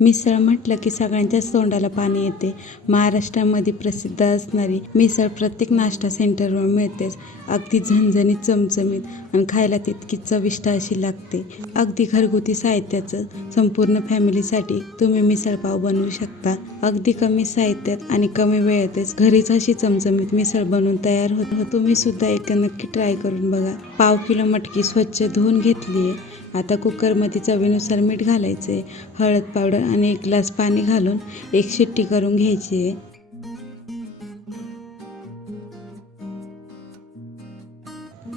मिसळ म्हटलं की सगळ्यांच्याच तोंडाला पाणी येते. महाराष्ट्रामध्ये प्रसिद्ध असणारी मिसळ प्रत्येक नाश्ता सेंटरवर मिळतेच. अगदी झणझणीत चमचमीत आणि खायला तितकी चविष्ट अशी लागते. अगदी घरगुती साहित्याचं संपूर्ण फॅमिलीसाठी तुम्ही मिसळपाव बनवू शकता. अगदी कमी साहित्यात आणि कमी वेळेतच घरीच अशी चमचमीत मिसळ बनवून तयार होत. तुम्ही सुद्धा एक नक्की ट्राय करून बघा. पाव किलो मटकी स्वच्छ धुवून घेतली आहे आता कुकरमध्ये चवीनुसार मीठ घालायचं आहे हळद पावडर आणि एक ग्लास पाणी घालून एक शिट्टी करून घ्यायची. आहे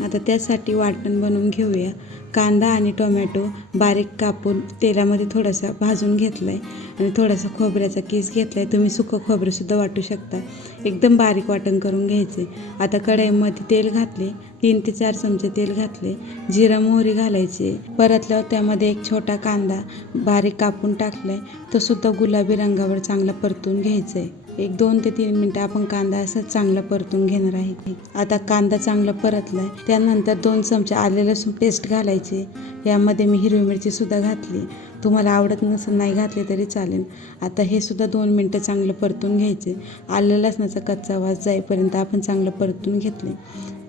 आता त्यासाठी वाटण बनवून घेऊया. कांदा आणि टोमॅटो बारीक कापून तेलामध्ये थोडासा भाजून घेतला आहे आणि थोडासा खोबऱ्याचा केस घेतला आहे तुम्ही सुकं खोबरंसुद्धा वाटू शकता. एकदम बारीक वाटण करून घ्यायचे. आता कढईमध्ये तेल घातले. तीन ते चार चमचे तेल घातले जिरा मोहरी घालायचे. परतल्यावर त्यामध्ये एक छोटा कांदा बारीक कापून टाकलाय तो सुद्धा गुलाबी रंगावर चांगला परतून घ्यायचा आहे एक दोन ते तीन मिनटं आपण कांदा असं चांगला परतून घेणार आहे. आता कांदा चांगला परतलाय त्यानंतर दोन चमचे आले लसूण पेस्ट घालायचे. यामध्ये मी हिरवी मिरची सुद्धा घातली. तुम्हाला आवडत नसेल नाही घातले तरी चालेल. आता हे सुद्धा दोन मिनटं चांगलं परतून घ्यायचे. आलं लसणाचा कच्चा वास जाईपर्यंत आपण चांगलं परतून घेतले.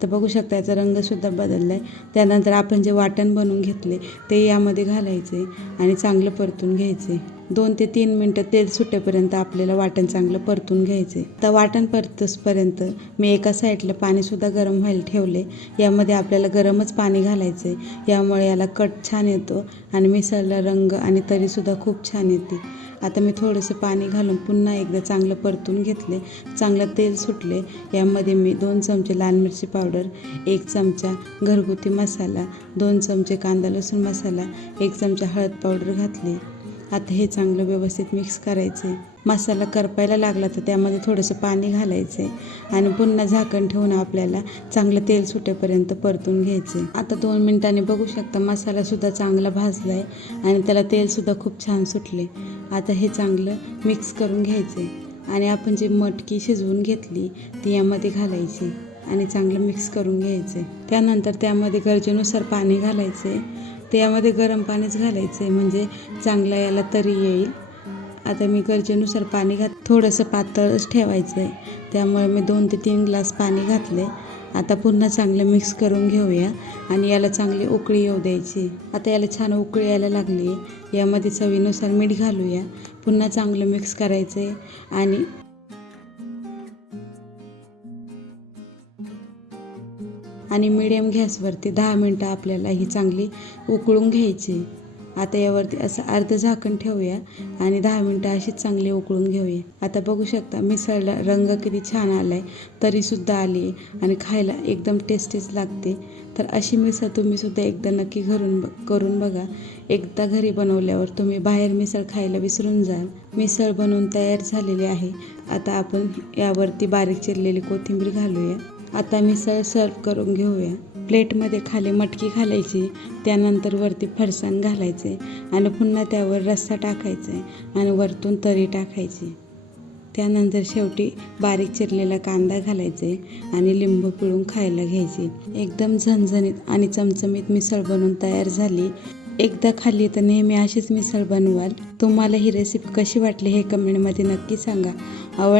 तर बघू शकता याचा रंगसुद्धा बदलला आहे त्यानंतर आपण जे वाटण बनवून घेतले ते यामध्ये घालायचे आणि चांगलं परतून घ्यायचे. दोन ते तीन मिनटं तेल सुटेपर्यंत आपल्याला वाटण चांगलं परतून घ्यायचे. तर वाटण परतसपर्यंत मी एका साईडला पाणीसुद्धा गरम व्हायला ठेवले. यामध्ये आपल्याला गरमच पाणी घालायचे यामुळे याला कट छान येतो आणि मिसळला रंग आणि तरीसुद्धा खूप छान येते. आता मी थोडंसं पाणी घालून पुन्हा एकदा चांगलं परतून घेतले. चांगलं तेल सुटले. यामध्ये मी दोन चमचे लाल मिरची पावडर एक चमचा घरगुती मसाला दोन चमचे कांदा लसूण मसाला एक चमचा हळद पावडर घातली. आता हे चांगलं व्यवस्थित मिक्स करायचे मसाला करपायला लागला तर त्यामध्ये थोडंसं पाणी घालायचं आहे आणि पुन्हा झाकण ठेवून आपल्याला चांगलं तेल सुटेपर्यंत परतून घ्यायचे आता दोन मिनिटांनी बघू शकता मसालासुद्धा चांगला भाजला आहे आणि त्याला तेलसुद्धा खूप छान सुटले आता हे चांगलं मिक्स करून घ्यायचे आणि आपण जी मटकी शिजवून घेतली ती यामध्ये घालायची आणि चांगलं मिक्स करून घ्यायचे त्यानंतर त्यामध्ये गरजेनुसार पाणी घालायचे त्यामध्ये गरम पाणीच घालायचं आहे म्हणजे चांगला याला तरी येईल. आता मी गरजेनुसार पाणी घात थोडंसं पातळच ठेवायचं आहे त्यामुळे मी दोन ते तीन ग्लास पाणी घातले आता पुन्हा चांगलं मिक्स करून घेऊया. आणि याला चांगली उकळी येऊ द्यायची. आता याला छान उकळी यायला लागली. यामध्ये चवीनुसार मीठ घालूया. पुन्हा चांगलं मिक्स करायचं आहे आणि आणि मिडियम गॅसवरती दहा मिनटं आपल्याला ही चांगली उकळून घ्यायची. आता यावरती असं अर्ध झाकण ठेवूया आणि दहा मिनटं अशीच चांगली उकळून घेऊया. आता बघू शकता मिसळला रंग किती छान आला आहे तरीसुद्धा आली आहे आणि खायला एकदम टेस्टीच लागते. तर अशी मिसळ तुम्हीसुद्धा एकदा नक्की घरून ब करून बघा. एकदा घरी बनवल्यावर तुम्ही बाहेर मिसळ खायला विसरून जाल. मिसळ बनवून तयार झालेली आहे. आता आपण यावरती बारीक चिरलेली कोथिंबीर घालूया. आता मिसळ सर्व करून घेऊया. प्लेटमध्ये खाली मटकी घालायची त्यानंतर वरती फरसाण घालायचे आणि पुन्हा त्यावर रस्सा टाकायचे आणि वरतून तरी टाकायची. त्यानंतर शेवटी बारीक चिरलेला कांदा घालायचे आणि लिंबू पिळून खायला घ्यायचे. एकदम झणझणीत आणि चमचमीत मिसळ बनवून तयार झाली. एकदा खाल्ली तर नेहमी अशीच मिसळ बनवाल. तुम्हाला ही रेसिपी कशी वाटली हे कमेंटमध्ये नक्की सांगा. आवड